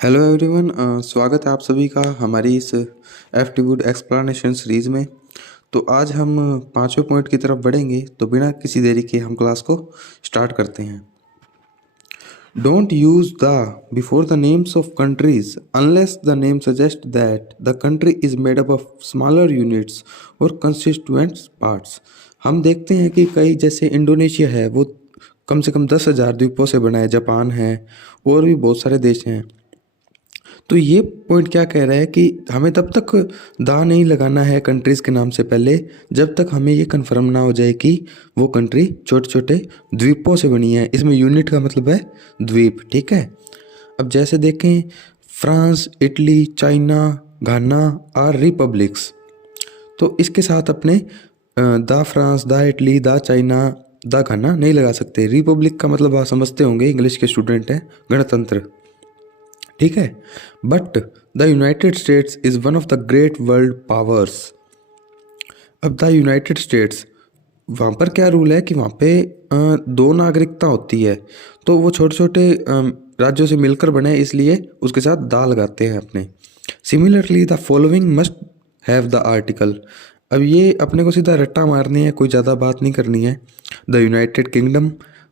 Hello everyone, स्वागत है आप सभी का हमारी इस एप्टीट्यूड एक्सप्लेनेशन सीरीज़ में। तो आज हम पांचवें पॉइंट की तरफ बढ़ेंगे, तो बिना किसी देरी के हम क्लास को स्टार्ट करते हैं। Don't use the before the names of countries unless the name suggest that the country is made up of smaller units और कंस्टिट्यूएंट्स पार्ट्स। हम देखते हैं कि कई जैसे इंडोनेशिया है वो कम से कम 10,000 द्वीपों से बना है, जापान है और भी बहुत सारे देश हैं। तो ये पॉइंट क्या कह रहा है कि हमें तब तक दांव नहीं लगाना है कंट्रीज़ के नाम से पहले जब तक हमें ये कन्फर्म ना हो जाए कि वो कंट्री छोटे छोटे द्वीपों से बनी है। इसमें यूनिट का मतलब है द्वीप, ठीक है। अब जैसे देखें, फ्रांस, इटली, चाइना, घाना और रिपब्लिक्स। तो इसके साथ अपने the France, the Italy, the China, the Ghana नहीं लगा सकते। रिपब्लिक का मतलब आप समझते होंगे, इंग्लिश के स्टूडेंट हैं, गणतंत्र, ठीक है। But the United states is one of the great world powers. अब द यूनाइटेड स्टेट्स, वहाँ पर क्या रूल है कि वहाँ पे दो नागरिकता होती है, तो वो छोटे छोटे राज्यों से मिलकर बने, इसलिए उसके साथ दा लगाते हैं अपने। Similarly the following must have the article. अब ये अपने को सीधा रट्टा मारनी है, कोई ज़्यादा बात नहीं करनी है। The United kingdom,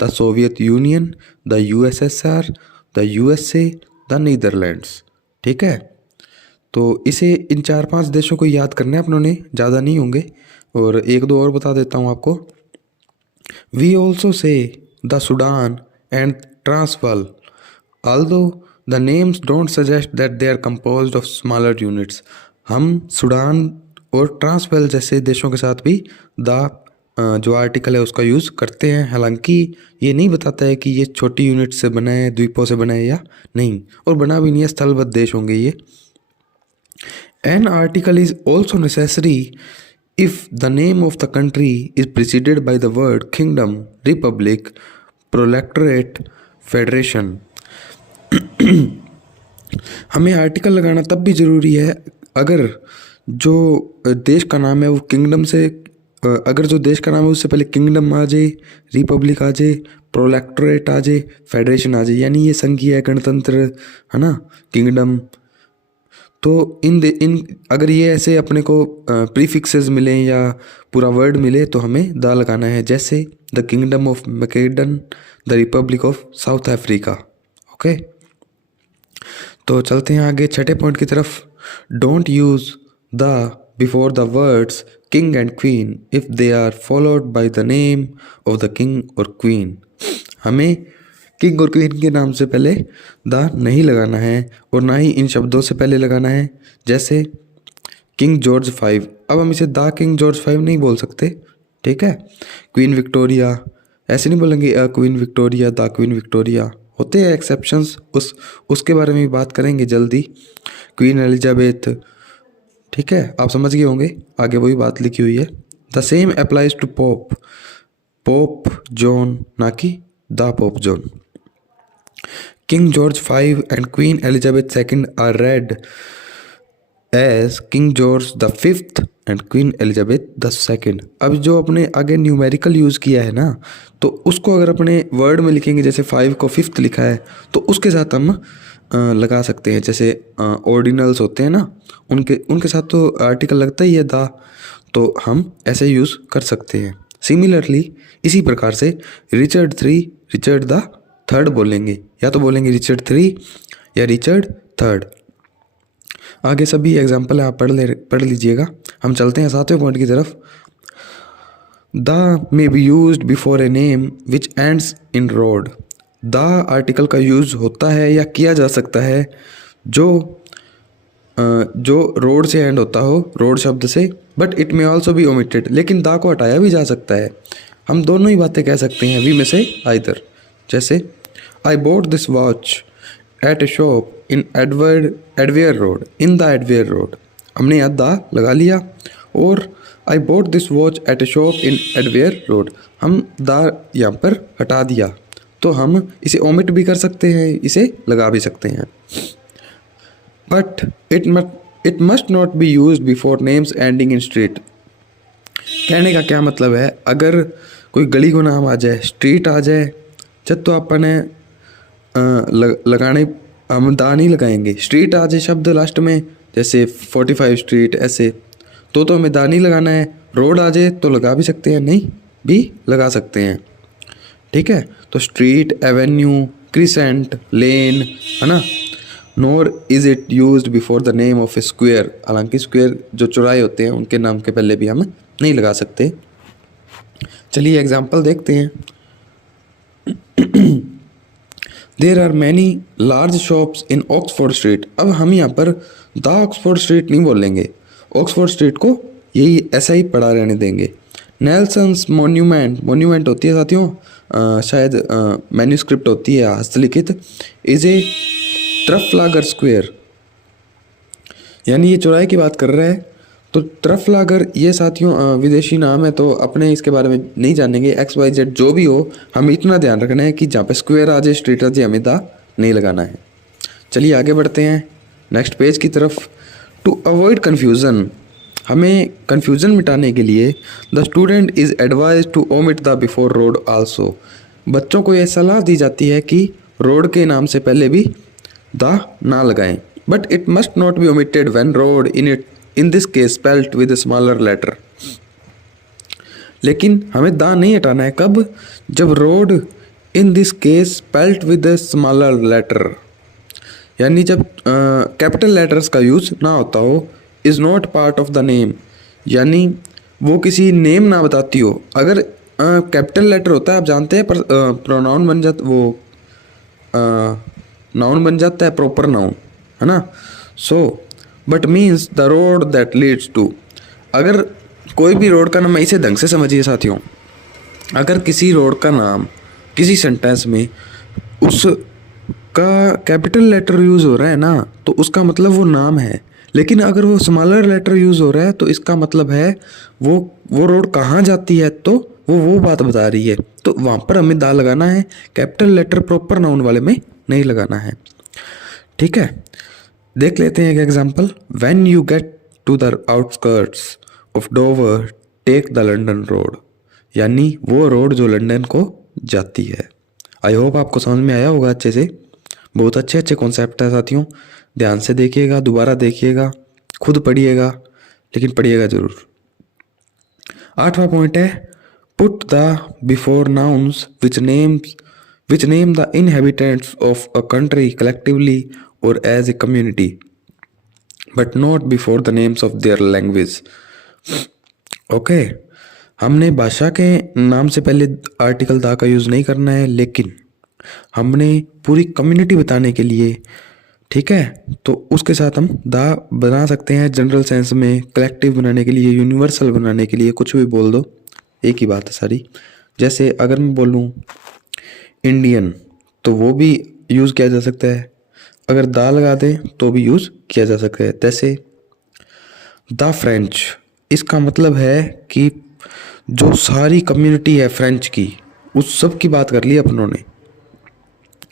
the Soviet union, the USSR, the USA, the Netherlands, ठीक है। तो इसे इन 4-5 देशों को याद करना है अपनों ने, ज़्यादा नहीं होंगे। और एक दो और बता देता हूँ आपको। We also say the Sudan and Transvaal, although the names don't suggest that they are composed of smaller units. हम सूडान और ट्रांसवाल जैसे देशों के साथ भी द जो आर्टिकल है उसका यूज़ करते हैं, हालांकि ये नहीं बताता है कि ये छोटी यूनिट से बना है, द्वीपों से बना है या नहीं, और बना भी नहीं है, स्थलबद्ध देश होंगे ये। An article is also necessary if the name of the country is preceded by the word kingdom, republic, protectorate, federation. हमें आर्टिकल लगाना तब भी ज़रूरी है अगर जो देश का नाम है वो किंगडम से, अगर जो देश का नाम है उससे पहले किंगडम आ जाए, रिपब्लिक आ जाए, प्रोलेक्टोरेट आ जाए, फेडरेशन आ जाए, यानी ये संघीय है, गणतंत्र है ना, किंगडम। तो इन अगर ये ऐसे अपने को प्रीफिक्सेस मिले या पूरा वर्ड मिले तो हमें दा लगाना है, जैसे the kingdom of Macedon, the republic of South Africa. Okay, तो चलते हैं आगे छठे पॉइंट की तरफ। Don't use the before the words king and queen if they are followed by the name of the king और क्वीन। हमें king और क्वीन के नाम से पहले द नहीं लगाना है और ना ही इन शब्दों से पहले लगाना है, जैसे किंग जॉर्ज 5। अब हम इसे द किंग जॉर्ज 5 नहीं बोल सकते, ठीक है। क्वीन विक्टोरिया ऐसे नहीं बोलेंगे, queen Victoria, the queen Victoria. होते हैं एक्सेप्शंस, उसके बारे में भी बात करेंगे जल्दी। क्वीन एलिजाबेथ, ठीक है, आप समझ गए होंगे, आगे वही बात लिखी हुई है। The same applies to Pope, Pope John, ना कि the Pope John. King George 5 and Queen Elizabeth II are read as King George the 5th and Queen Elizabeth the 2nd। अब जो अपने आगे न्यूमेरिकल यूज़ किया है ना, तो उसको अगर अपने वर्ड में लिखेंगे, जैसे 5 को 5th लिखा है तो उसके साथ हम लगा सकते हैं। जैसे ऑर्डिनल्स होते हैं ना, उनके साथ तो आर्टिकल लगता ही है द, तो हम ऐसे यूज़ कर सकते हैं। सिमिलरली इसी प्रकार से रिचर्ड 3, रिचर्ड द 3rd बोलेंगे, या तो बोलेंगे रिचर्ड 3 या रिचर्ड 3rd। आगे सभी एग्जाम्पल आप पढ़ लीजिएगा। हम चलते हैं 7वें पॉइंट की तरफ। The may be used before a name which ends in road. The article का यूज़ होता है या किया जा सकता है जो रोड से एंड होता हो, रोड शब्द से, but it may also be omitted. लेकिन दा को हटाया भी जा सकता है। हम दोनों ही बातें कह सकते हैं, वी में से आइदर। जैसे I bought this watch at a shop in Edgware road, in the Edgware road. हमने यहाँ दा लगा लिया। और I bought this watch at a shop in Edgware road, हम दा यहाँ पर हटा दिया, तो हम इसे ओमिट भी कर सकते हैं, इसे लगा भी सकते हैं। But it must not B use before names ending in street. कहने का क्या मतलब है, अगर कोई गली को नाम आ जाए, स्ट्रीट आ जाए, जब तो अपने लगाने हम दा नहीं लगाएंगे। स्ट्रीट आ जाए शब्द लास्ट में, जैसे 45 स्ट्रीट, ऐसे तो हमें दा नहीं लगाना है। रोड आ जाए तो लगा भी सकते हैं, नहीं भी लगा सकते हैं, ठीक है। तो स्ट्रीट, एवेन्यू, क्रिसेंट, लेन, है ना। Nor is it use before the name of a square, हालांकि स्क्वेयर जो चौराहे होते हैं उनके नाम के पहले भी हम नहीं लगा सकते। चलिए एग्जाम्पल देखते हैं। There are many large shops in Oxford Street. अब हम यहाँ पर द ऑक्सफोर्ड स्ट्रीट नहीं बोलेंगे, ऑक्सफोर्ड स्ट्रीट को यही ऐसा ही पड़ा रहने देंगे। नेल्सन्स मोन्यूमेंट, मोन्यूमेंट होती है साथियों शायद मैन्यूस्क्रिप्ट होती है हस्तलिखित, इज ए ट्रफलागर स्क्वेयर, यानी ये चौराहे की बात कर रहा है। तो ट्रफलागर ये साथियों विदेशी नाम है, तो अपने इसके बारे में नहीं जानेंगे। XYZ जो भी हो, हमें इतना ध्यान रखना है कि जहाँ पे स्क्वायर आ जाए, स्ट्रीट आ जाए, हमें दा नहीं लगाना है। चलिए आगे बढ़ते हैं नेक्स्ट पेज की तरफ। टू अवॉइड कन्फ्यूज़न, हमें कन्फ्यूज़न मिटाने के लिए the student is advise to omit the before road also, बच्चों को यह सलाह दी जाती है कि रोड के नाम से पहले भी द ना लगाएं। But it must not be omitted when road in this case spelt with smaller letter, लेकिन हमें दा नहीं हटाना है। कब? जब road in this case spelt with smaller letter, यानी जब कैपिटल लेटर्स का यूज ना होता हो। Is not part of the name, यानी वो किसी नेम ना बताती हो। अगर कैपिटल लेटर होता है, आप जानते हैं, पर प्रोनाउन बन जाता, वो नाउन बन जाता है, प्रॉपर नाउन, है ना। So but means the road that leads to, अगर कोई भी रोड का नाम, इसे ढंग से समझिए साथियों, अगर किसी रोड का नाम किसी सेंटेंस में उसका कैपिटल लेटर यूज़ हो रहा है ना, तो उसका मतलब वो नाम है। लेकिन अगर वो स्मॉलर लेटर यूज़ हो रहा है तो इसका मतलब है वो रोड कहाँ जाती है, तो वो बात बता रही है। तो वहाँ पर हमें दा लगाना है, कैपिटल लेटर प्रॉपर नाउन वाले में नहीं लगाना है, ठीक है। देख लेते हैं एक example. When you get to the outskirts of Dover take the London road, यानी वो रोड जो लंदन को जाती है। आई होप आपको समझ में आया होगा अच्छे से। बहुत अच्छे अच्छे कॉन्सेप्ट है साथियों, ध्यान से देखिएगा, दोबारा देखिएगा, खुद पढ़िएगा, लेकिन पढ़िएगा ज़रूर। 8वां पॉइंट है put the before nouns which name the inhabitants of a country collectively और as a community, but not before the names of their language. Okay, हमने भाषा के नाम से पहले आर्टिकल दा का यूज़ नहीं करना है, लेकिन हमने पूरी कम्युनिटी बताने के लिए, ठीक है, तो उसके साथ हम दा बना सकते हैं। जनरल सेंस में, कलेक्टिव बनाने के लिए, यूनिवर्सल बनाने के लिए, कुछ भी बोल दो, एक ही बात है सारी। जैसे अगर मैं बोलूँ इंडियन, तो वो भी यूज़ किया जा सकता है। अगर दा लगा दें तो भी यूज़ किया जा सकता है। जैसे द फ्रेंच, इसका मतलब है कि जो सारी कम्युनिटी है फ्रेंच की, उस सब की बात कर ली अपनों ने,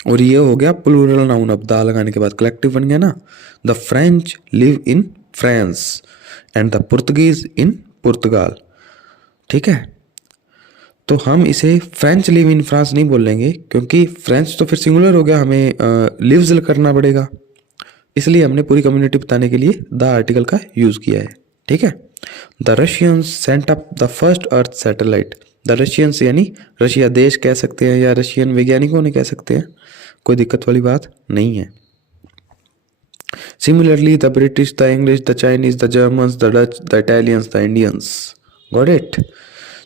और ये हो गया प्लूरल नाउन। अब दा लगाने के बाद कलेक्टिव बन गया ना। The French live in France and the Portuguese in Portugal, ठीक है। तो हम इसे फ्रेंच लिव इन फ्रांस नहीं बोलेंगे, क्योंकि फ्रेंच तो फिर सिंगुलर हो गया, हमें लिव्स करना पड़ेगा, इसलिए हमने पूरी कम्युनिटी बताने के लिए द आर्टिकल का यूज़ किया है, ठीक है। The Russians sent up the first earth satellite, the Russians यानी रशिया देश कह सकते हैं, या रशियन वैज्ञानिकों ने कह सकते हैं, कोई दिक्कत वाली बात नहीं है। Similarly the British, the English, the Chinese, the Germans, the Dutch, the Italians, the Indians. Got it.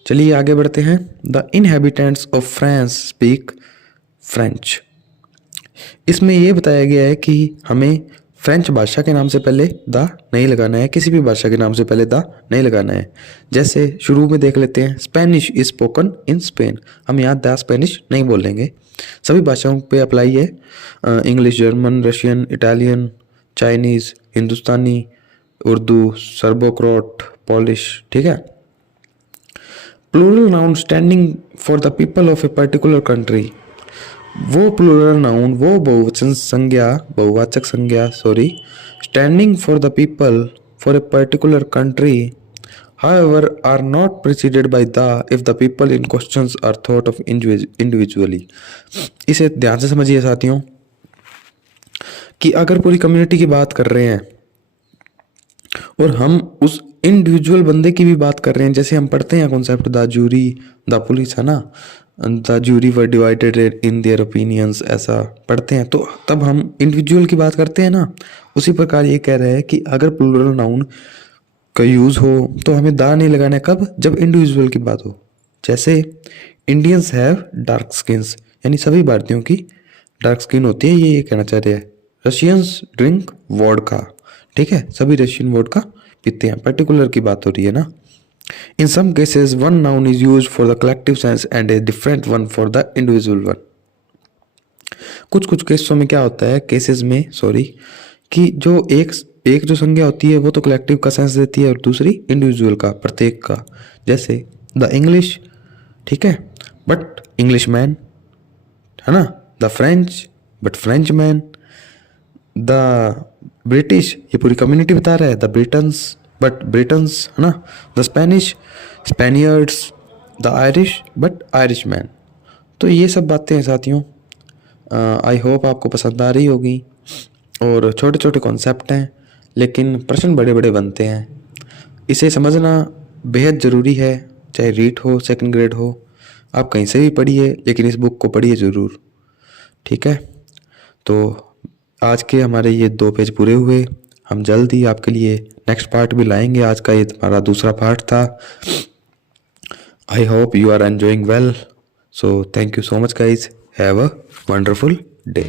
चलिए आगे बढ़ते हैं। The inhabitants of France speak French, इसमें यह बताया गया है कि हमें फ्रेंच भाषा के नाम से पहले दा नहीं लगाना है, किसी भी भाषा के नाम से पहले दा नहीं लगाना है। जैसे शुरू में देख लेते हैं, Spanish is spoken in Spain, हम यहाँ दा स्पेनिश नहीं बोलेंगे, सभी भाषाओं पे अप्लाई है। English, German, Russian, Italian, Chinese, Hindustani, Urdu, Serbo Croat, Polish, ठीक है। Plural noun standing for the people of a particular country, वो प्लूरल नाउन, वो बहुवाचक संज्ञा standing for the people for a particular country however are not preceded by the if the people in questions are thought of individually। इसे ध्यान से समझिए साथियों, कि अगर पूरी कम्युनिटी की बात कर रहे हैं और हम उस इंडिविजुअल बंदे की भी बात कर रहे हैं, जैसे हम पढ़ते हैं concept the jury the police, है ना, the jury were divided in their opinions, ऐसा पढ़ते हैं, तो तब हम इंडिविजुअल की बात करते हैं ना। उसी प्रकार ये कह रहे हैं कि अगर प्लूरल नाउन का यूज़ हो तो हमें दा नहीं लगाना है, कब, जब इंडिविजुअल की बात हो। जैसे इंडियंस हैव डार्क स्किन्स, यानी सभी भारतीयों की डार्क स्किन होती है, ये कहना चाह रहे हैं। रशियंस ड्रिंक वोडका, ठीक है, सभी रशियन वोडका पीते हैं, पर्टिकुलर की बात हो रही है ना। In some cases one noun is use for the collective sense and a different one for the individual one. कुछ कुछ केसों में क्या होता है, केसेस में सॉरी, कि जो एक जो संज्ञा होती है वो तो कलेक्टिव का सेंस देती है और दूसरी इंडिविजुअल का, प्रत्येक का। जैसे द इंग्लिश, ठीक है, बट इंग्लिश मैन, है ना, the French but French man, the British, ये पूरी कम्युनिटी बता रहा है, द ब्रिटन्स बट ब्रिटन्स, है ना, the Spanish Spaniards, the Irish but Irish man. तो ये सब बातें हैं साथियों, आई होप आपको पसंद आ रही होगी। और छोटे छोटे कॉन्सेप्ट हैं लेकिन प्रश्न बड़े बड़े बनते हैं, इसे समझना बेहद ज़रूरी है। चाहे रीट हो, सेकंड ग्रेड हो, आप कहीं से भी पढ़िए, लेकिन इस बुक को पढ़िए ज़रूर, ठीक है। तो आज के हमारे ये 2 पेज पूरे हुए, हम जल्द ही आपके लिए नेक्स्ट पार्ट भी लाएंगे। आज का ये हमारा दूसरा पार्ट था। I hope you are enjoying well, so thank you so much guys, have a wonderful day.